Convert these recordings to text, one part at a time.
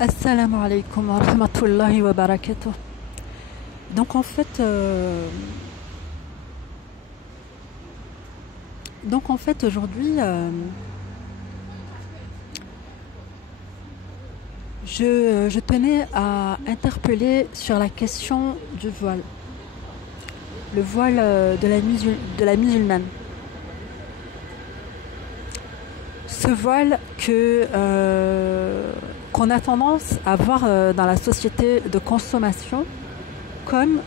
Assalamu alaikum wa rahmatullahi wa barakatuh. Donc en fait, euh, aujourd'hui, je tenais à interpeller sur la question du voile, le voile de la musulmane. Ce voile qu'on a tendance à voir dans la société de consommation comme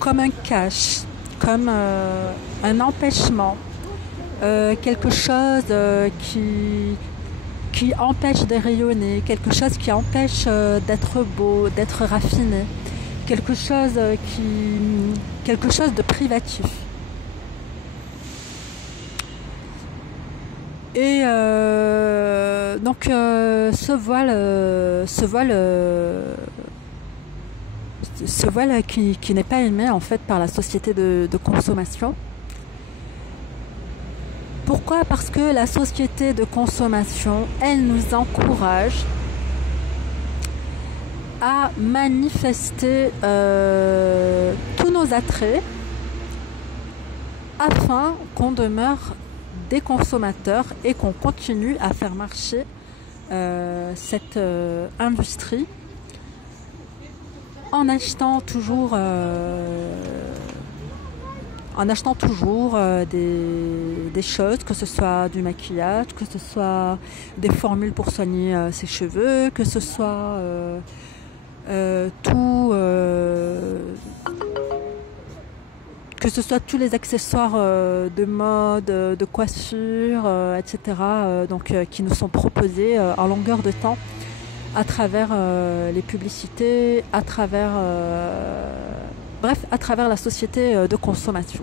comme un cache, comme un empêchement, quelque chose qui empêche de rayonner, quelque chose qui empêche d'être beau, d'être raffiné, quelque chose quelque chose de privatif. Et ce voile qui n'est pas aimé en fait par la société de consommation. Pourquoi? Parce que la société de consommation, elle nous encourage à manifester tous nos attraits afin qu'on demeure des consommateurs et qu'on continue à faire marcher cette industrie en achetant toujours des choses, que ce soit du maquillage, que ce soit des formules pour soigner ses cheveux, que ce soit tout que ce soit tous les accessoires de mode, de coiffure, etc., qui nous sont proposés en longueur de temps à travers les publicités, à travers à travers la société de consommation.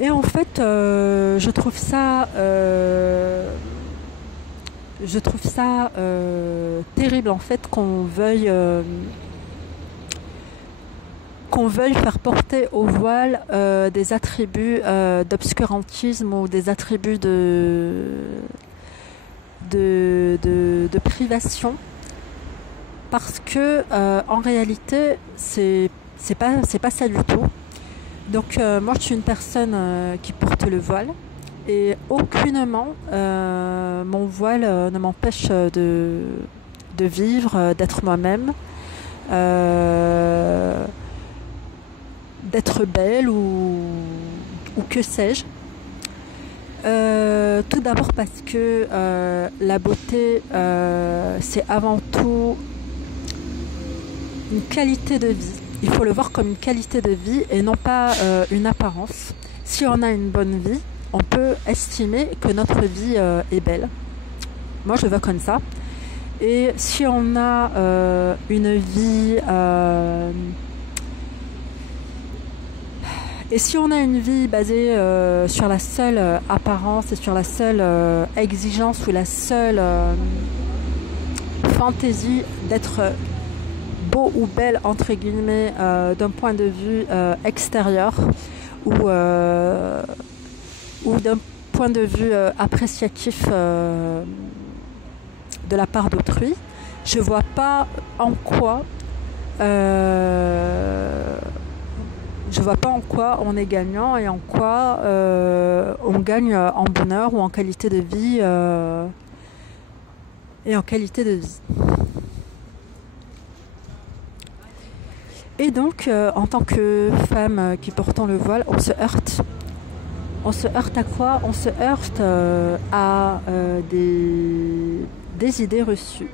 Et en fait, je trouve ça terrible en fait qu'on veuille faire porter au voile des attributs d'obscurantisme ou des attributs de privation, parce que en réalité c'est pas ça du tout. Donc moi je suis une personne qui porte le voile et aucunement mon voile ne m'empêche de vivre, d'être moi-même, d'être belle ou que sais-je. Tout d'abord parce que la beauté c'est avant tout une qualité de vie. Il faut le voir comme une qualité de vie et non pas une apparence. Si on a une bonne vie, on peut estimer que notre vie est belle. Moi je le vois comme ça. Et si on a une vie basée sur la seule apparence et sur la seule exigence ou la seule fantaisie d'être beau ou belle entre guillemets d'un point de vue extérieur ou d'un point de vue appréciatif de la part d'autrui, je vois pas en quoi on est gagnant et en quoi on gagne en bonheur ou en qualité de vie et en qualité de vie. Et donc, en tant que femme qui portant le voile, on se heurte. On se heurte à quoi? On se heurte à des idées reçues.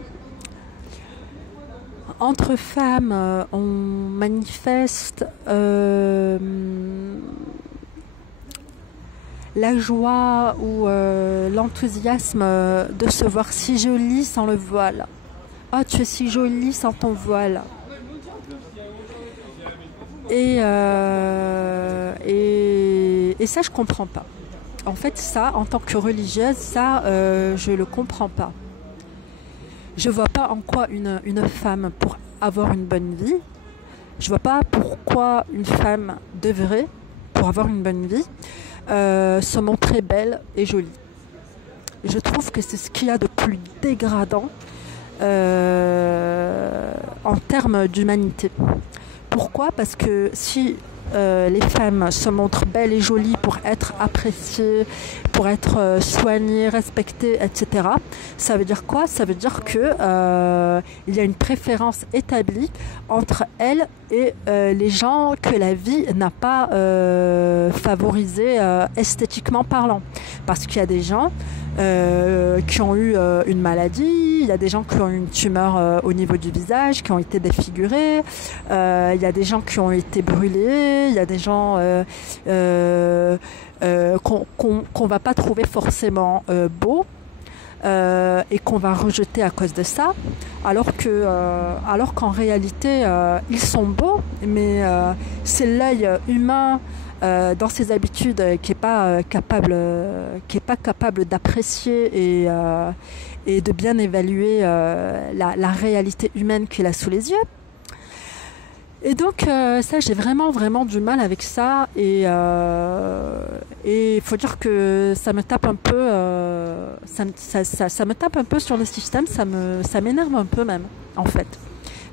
Entre femmes, on manifeste la joie ou l'enthousiasme de se voir si jolie sans le voile. Oh, tu es si jolie sans ton voile. Et ça, je comprends pas. En fait, ça, en tant que religieuse, ça, je le comprends pas. Je vois pas en quoi une femme, pour avoir une bonne vie, je vois pas pourquoi une femme devrait pour avoir une bonne vie, se montrer belle et jolie. Je trouve que c'est ce qu'il y a de plus dégradant en termes d'humanité. Pourquoi? Parce que si les femmes se montrent belles et jolies pour être appréciées, pour être soignées, respectées, etc. Ça veut dire quoi? Ça veut dire que il y a une préférence établie entre elles et les gens que la vie n'a pas favorisés esthétiquement parlant. Parce qu'il y a des gens qui ont eu une maladie, il y a des gens qui ont eu une tumeur au niveau du visage, qui ont été défigurés, il y a des gens qui ont été brûlés, il y a des gens qu'on va pas trouver forcément beaux et qu'on va rejeter à cause de ça, alors qu'en réalité ils sont beaux, mais c'est l'œil humain dans ses habitudes qui est pas capable d'apprécier et de bien évaluer la réalité humaine qu'il a sous les yeux. Et donc ça, j'ai vraiment du mal avec ça, et il faut dire que ça me tape un peu ça me tape un peu sur le système, ça m'énerve un peu même, en fait,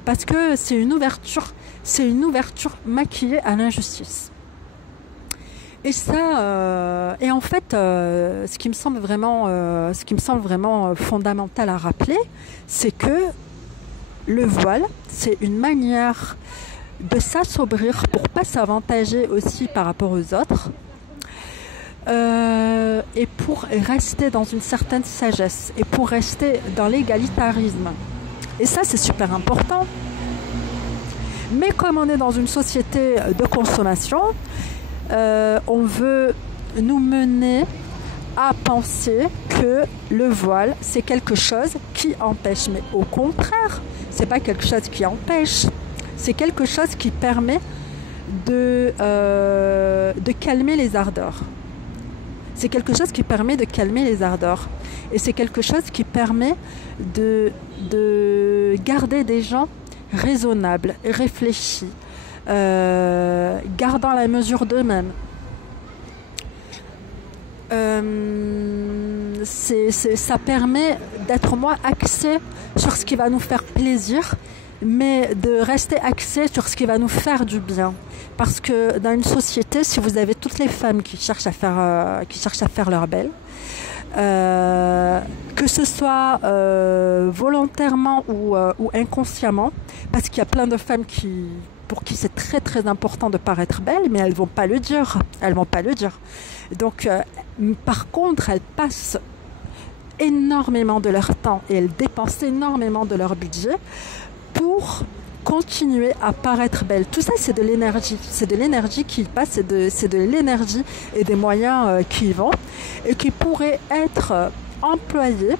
parce que c'est une ouverture maquillée à l'injustice. Et ça, et en fait, ce qui me semble vraiment fondamental à rappeler, c'est que le voile, c'est une manière de s'assombrir pour pas s'avantager aussi par rapport aux autres, et pour rester dans une certaine sagesse, et pour rester dans l'égalitarisme. Et ça, c'est super important. Mais comme on est dans une société de consommation, on veut nous mener à penser que le voile, c'est quelque chose qui empêche. Mais au contraire, c'est pas quelque chose qui empêche. C'est quelque chose qui permet de calmer les ardeurs. C'est quelque chose qui permet de calmer les ardeurs. Et c'est quelque chose qui permet de garder des gens raisonnables, réfléchis, gardant la mesure d'eux-mêmes. Ça permet d'être moins axé sur ce qui va nous faire plaisir, mais de rester axé sur ce qui va nous faire du bien. Parce que dans une société, si vous avez toutes les femmes qui cherchent à faire leur belle, que ce soit volontairement ou inconsciemment, parce qu'il y a plein de femmes pour qui c'est très important de paraître belle, mais elles vont pas le dire. Donc, par contre, elles passent énormément de leur temps et elles dépensent énormément de leur budget pour continuer à paraître belle. Tout ça, c'est de l'énergie. C'est de l'énergie qui passe, c'est de l'énergie et des moyens qui y vont et qui pourraient être employés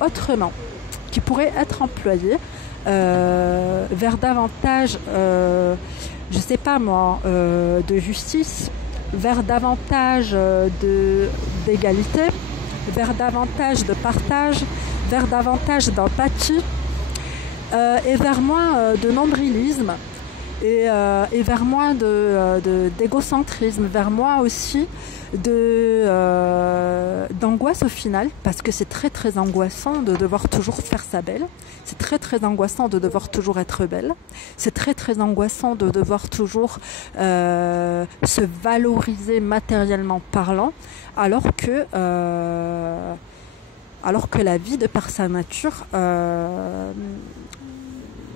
autrement. Qui pourraient être employés vers davantage, je sais pas moi, de justice, vers davantage d'égalité, vers davantage de partage, vers davantage d'empathie, et vers moins de nombrilisme, et vers moins d'égocentrisme, vers moins aussi d'angoisse au final, parce que c'est très angoissant de devoir toujours faire sa belle, c'est très angoissant de devoir toujours être belle, c'est très angoissant de devoir toujours se valoriser matériellement parlant, alors que la vie de par sa nature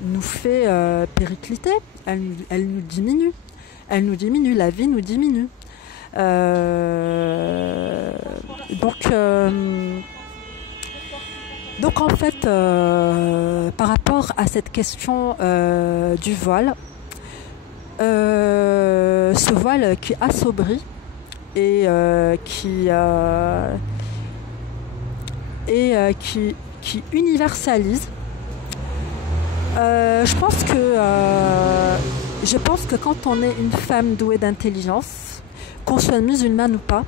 nous fait péricliter, elle nous diminue, la vie nous diminue. Donc en fait, par rapport à cette question du voile, ce voile qui assombrit et qui universalise, je pense que quand on est une femme douée d'intelligence, qu'on soit musulmane ou pas,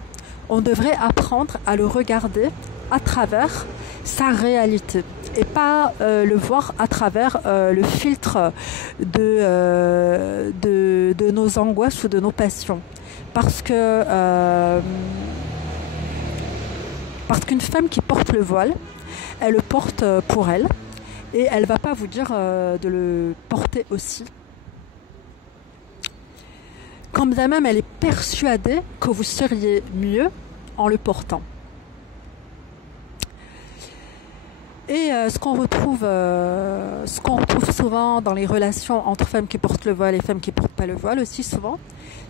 on devrait apprendre à le regarder à travers sa réalité, et pas le voir à travers le filtre de nos angoisses ou de nos passions. Parce qu'une femme qui porte le voile, elle le porte pour elle et elle ne va pas vous dire de le porter aussi. Quand bien même elle est persuadée que vous seriez mieux en le portant. Et ce qu'on retrouve souvent dans les relations entre femmes qui portent le voile et femmes qui ne portent pas le voile aussi souvent,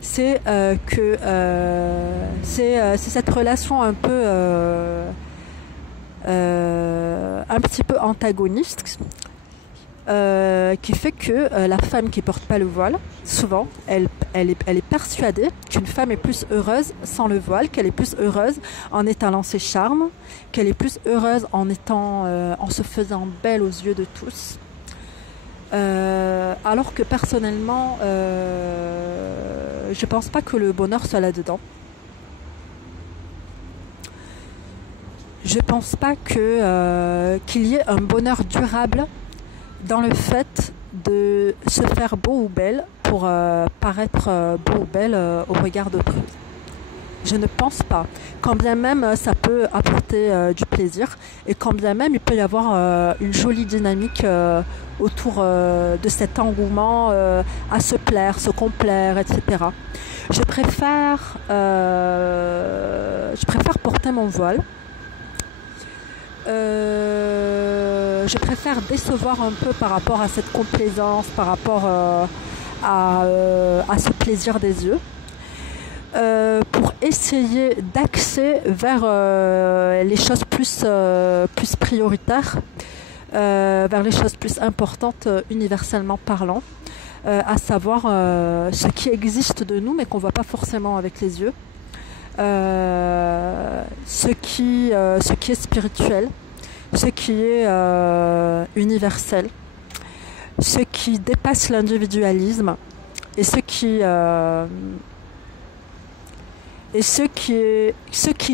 c'est que c'est cette relation un petit peu antagoniste qui fait que la femme qui ne porte pas le voile, souvent, elle est persuadée qu'une femme est plus heureuse sans le voile, qu'elle est plus heureuse en étalant ses charmes, qu'elle est plus heureuse en se faisant belle aux yeux de tous. Alors que personnellement, je pense pas que le bonheur soit là-dedans. Je pense pas qu'il y ait un bonheur durable dans le fait de se faire beau ou belle pour paraître beau ou belle au regard d'autrui. Je ne pense pas. Quand bien même ça peut apporter du plaisir et quand bien même il peut y avoir une jolie dynamique autour de cet engouement à se plaire, se complaire, etc. Je préfère porter mon voile. Je préfère décevoir un peu par rapport à cette complaisance, par rapport à ce plaisir des yeux, pour essayer d'axer vers les choses plus prioritaires, vers les choses plus importantes universellement parlant, à savoir ce qui existe de nous mais qu'on ne voit pas forcément avec les yeux. Ce qui est spirituel, ce qui est universel, ce qui dépasse l'individualisme et ce qui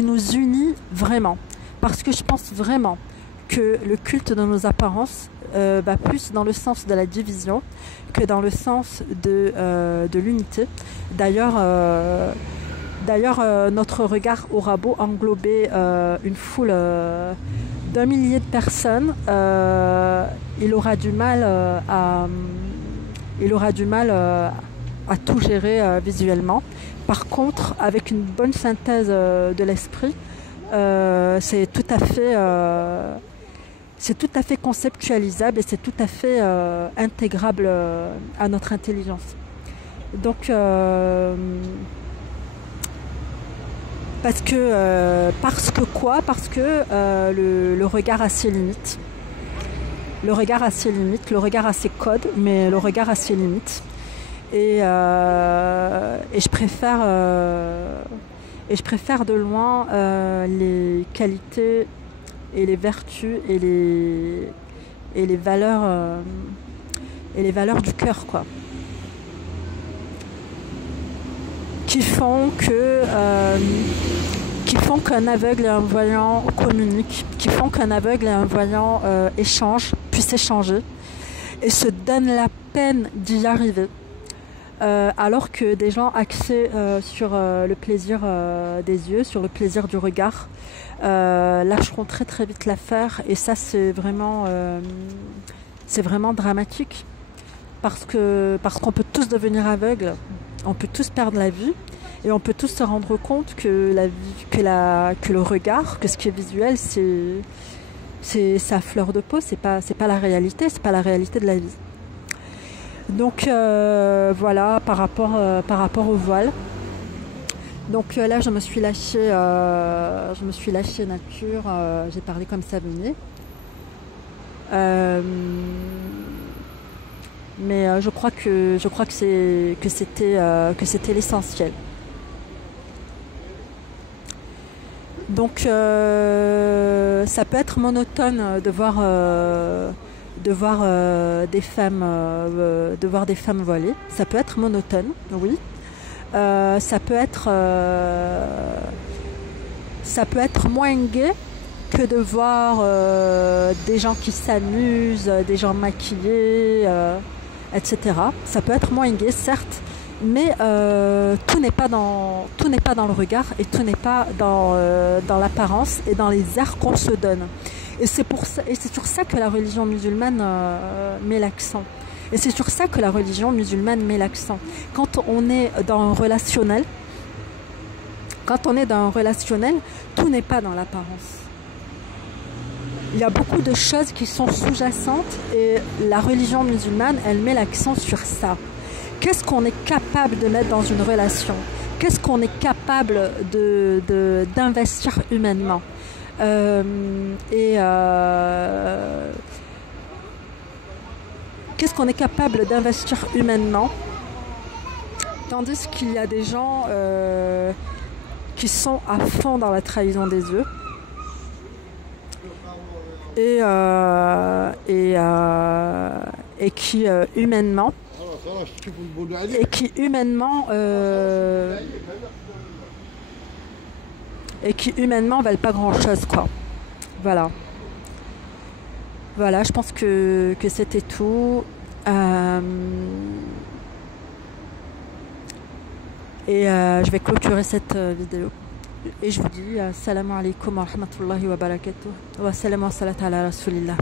nous unit vraiment. Parce que je pense vraiment que le culte de nos apparences va plus dans le sens de la division que dans le sens de l'unité. D'ailleurs, notre regard aura beau englober une foule d'1 millier de personnes, il aura du mal à tout gérer visuellement. Par contre, avec une bonne synthèse de l'esprit, c'est tout à fait conceptualisable et c'est tout à fait intégrable à notre intelligence. Donc Parce que le regard a ses limites. Le regard a ses limites, le regard a ses codes, mais le regard a ses limites. Et je préfère de loin les qualités et les vertus et les valeurs du cœur, quoi. Qui font qu'un aveugle et un voyant communiquent, qui font qu'un aveugle et un voyant puissent échanger et se donnent la peine d'y arriver. Alors que des gens axés sur le plaisir des yeux, sur le plaisir du regard, lâcheront très très vite l'affaire et ça c'est vraiment dramatique parce qu'on peut tous devenir aveugles. On peut tous perdre la vue et on peut tous se rendre compte que le regard, que ce qui est visuel, c'est sa fleur de peau, c'est pas la réalité, c'est pas la réalité de la vie. Donc voilà par rapport au voile. Donc là je me suis lâchée nature, j'ai parlé comme ça venait. Mais je crois que c'était l'essentiel. Donc ça peut être monotone de voir des femmes voilées. Ça peut être monotone, oui. Ça peut être moins gai que de voir des gens qui s'amusent, des gens maquillés, etc. Ça peut être moins gai, certes, mais tout n'est pas dans le regard et tout n'est pas dans l'apparence et dans les airs qu'on se donne. Et c'est sur ça que la religion musulmane met l'accent. Et c'est sur ça que la religion musulmane met l'accent. Quand on est dans un relationnel, tout n'est pas dans l'apparence. Il y a beaucoup de choses qui sont sous-jacentes et la religion musulmane, elle met l'accent sur ça. Qu'est-ce qu'on est capable de mettre dans une relation? Qu'est-ce qu'on est capable d'investir humainement? Qu'est-ce qu'on est capable d'investir humainement? Tandis qu'il y a des gens qui sont à fond dans la trahison des yeux et qui humainement valent pas grand-chose, quoi. Voilà, je pense que c'était tout. Je vais clôturer cette vidéo. Et je vous dis assalamu alaikum wa rahmatullahi wa barakatuh. Wa salam wa salat ala rasulillah.